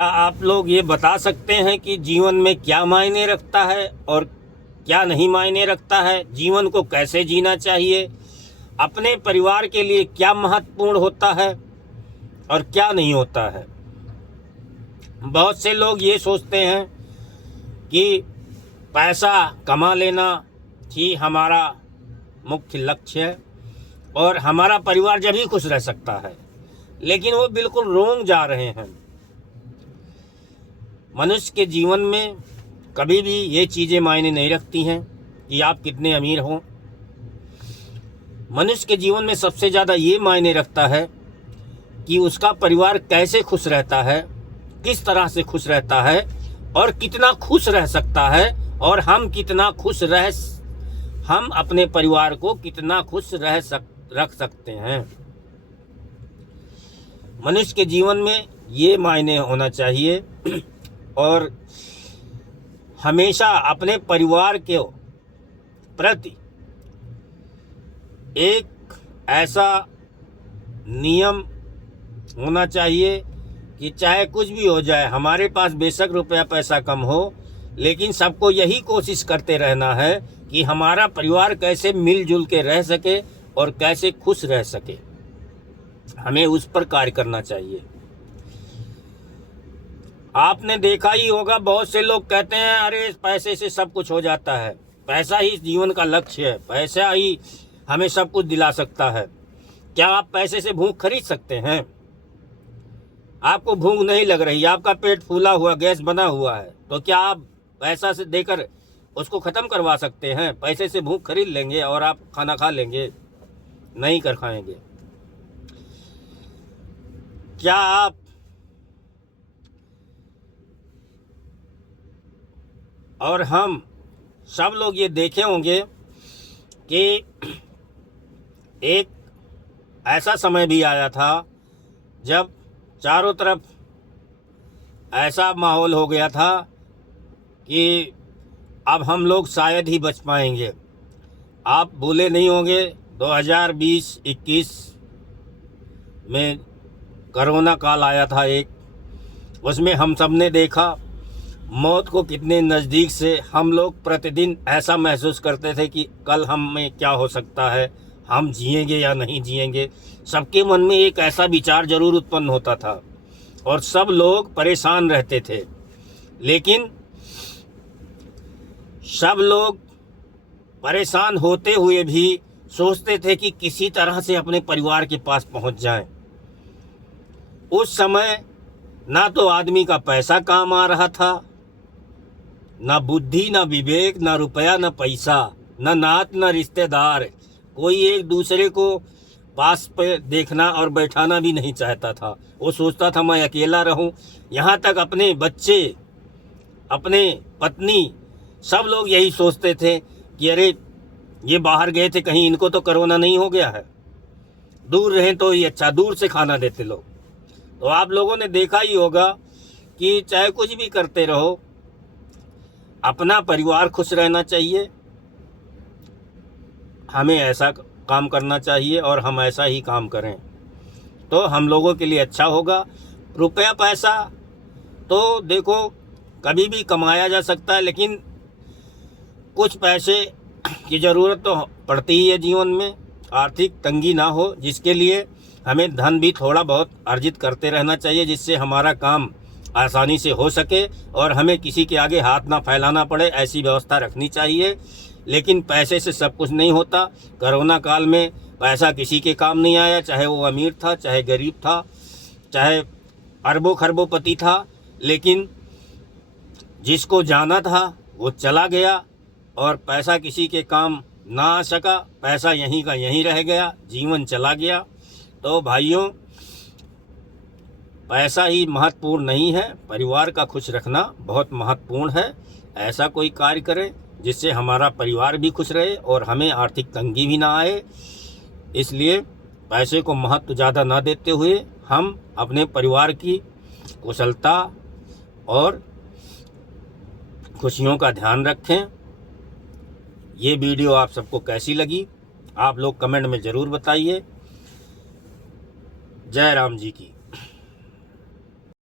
क्या आप लोग ये बता सकते हैं कि जीवन में क्या मायने रखता है और क्या नहीं मायने रखता है? जीवन को कैसे जीना चाहिए? अपने परिवार के लिए क्या महत्वपूर्ण होता है और क्या नहीं होता है? बहुत से लोग ये सोचते हैं कि पैसा कमा लेना ही हमारा मुख्य लक्ष्य है और हमारा परिवार जब ही खुश रह सकता है, लेकिन वो बिल्कुल रोंग जा रहे हैं। मनुष्य के जीवन में कभी भी ये चीज़ें मायने नहीं रखती हैं कि आप कितने अमीर हों। मनुष्य के जीवन में सबसे ज़्यादा ये मायने रखता है कि उसका परिवार कैसे खुश रहता है, किस तरह से खुश रहता है और कितना खुश रह सकता है, और हम अपने परिवार को कितना खुश रख सकते हैं। मनुष्य के जीवन में ये मायने होना चाहिए और हमेशा अपने परिवार के प्रति एक ऐसा नियम होना चाहिए कि चाहे कुछ भी हो जाए, हमारे पास बेशक रुपया पैसा कम हो, लेकिन सबको यही कोशिश करते रहना है कि हमारा परिवार कैसे मिलजुल के रह सके और कैसे खुश रह सके। हमें उस पर कार्य करना चाहिए। आपने देखा ही होगा, बहुत से लोग कहते हैं अरे पैसे से सब कुछ हो जाता है, पैसा ही जीवन का लक्ष्य है, पैसा ही हमें सब कुछ दिला सकता है। क्या आप पैसे से भूख खरीद सकते हैं? आपको भूख नहीं लग रही, आपका पेट फूला हुआ, गैस बना हुआ है, तो क्या आप पैसा से देकर उसको ख़त्म करवा सकते हैं? पैसे से भूख खरीद लेंगे और आप खाना खा लेंगे? नहीं कर खाएंगे। क्या आप और हम सब लोग ये देखे होंगे कि एक ऐसा समय भी आया था जब चारों तरफ ऐसा माहौल हो गया था कि अब हम लोग शायद ही बच पाएंगे। आप भूले नहीं होंगे 2020-21 में कोरोना काल आया था एक, उसमें हम सब ने देखा मौत को कितने नज़दीक से। हम लोग प्रतिदिन ऐसा महसूस करते थे कि कल हमें क्या हो सकता है, हम जिएंगे या नहीं जिएंगे। सबके मन में एक ऐसा विचार जरूर उत्पन्न होता था और सब लोग परेशान रहते थे, लेकिन सब लोग परेशान होते हुए भी सोचते थे कि किसी तरह से अपने परिवार के पास पहुंच जाएं। उस समय ना तो आदमी का पैसा काम आ रहा था, ना बुद्धि, ना विवेक, ना रुपया, ना पैसा, ना नात, ना रिश्तेदार। कोई एक दूसरे को पास पे देखना और बैठाना भी नहीं चाहता था। वो सोचता था मैं अकेला रहूं। यहाँ तक अपने बच्चे, अपने पत्नी, सब लोग यही सोचते थे कि अरे ये बाहर गए थे, कहीं इनको तो कोरोना नहीं हो गया है, दूर रहें तो ही अच्छा, दूर से खाना देते लोग। तो आप लोगों ने देखा ही होगा कि चाहे कुछ भी करते रहो, अपना परिवार खुश रहना चाहिए। हमें ऐसा काम करना चाहिए और हम ऐसा ही काम करें तो हम लोगों के लिए अच्छा होगा। रुपया पैसा तो देखो कभी भी कमाया जा सकता है, लेकिन कुछ पैसे की ज़रूरत तो पड़ती ही है जीवन में। आर्थिक तंगी ना हो, जिसके लिए हमें धन भी थोड़ा बहुत अर्जित करते रहना चाहिए, जिससे हमारा काम आसानी से हो सके और हमें किसी के आगे हाथ ना फैलाना पड़े, ऐसी व्यवस्था रखनी चाहिए। लेकिन पैसे से सब कुछ नहीं होता। कोरोना काल में पैसा किसी के काम नहीं आया, चाहे वो अमीर था, चाहे गरीब था, चाहे अरबों खरबों-पति था, लेकिन जिसको जाना था वो चला गया और पैसा किसी के काम ना आ सका। पैसा यहीं का यहीं रह गया, जीवन चला गया। तो भाइयों, पैसा ही महत्वपूर्ण नहीं है, परिवार का खुश रखना बहुत महत्वपूर्ण है। ऐसा कोई कार्य करें जिससे हमारा परिवार भी खुश रहे और हमें आर्थिक तंगी भी ना आए। इसलिए पैसे को महत्व ज़्यादा ना देते हुए हम अपने परिवार की कुशलता और खुशियों का ध्यान रखें। ये वीडियो आप सबको कैसी लगी, आप लोग कमेंट में ज़रूर बताइए। जय राम जी की।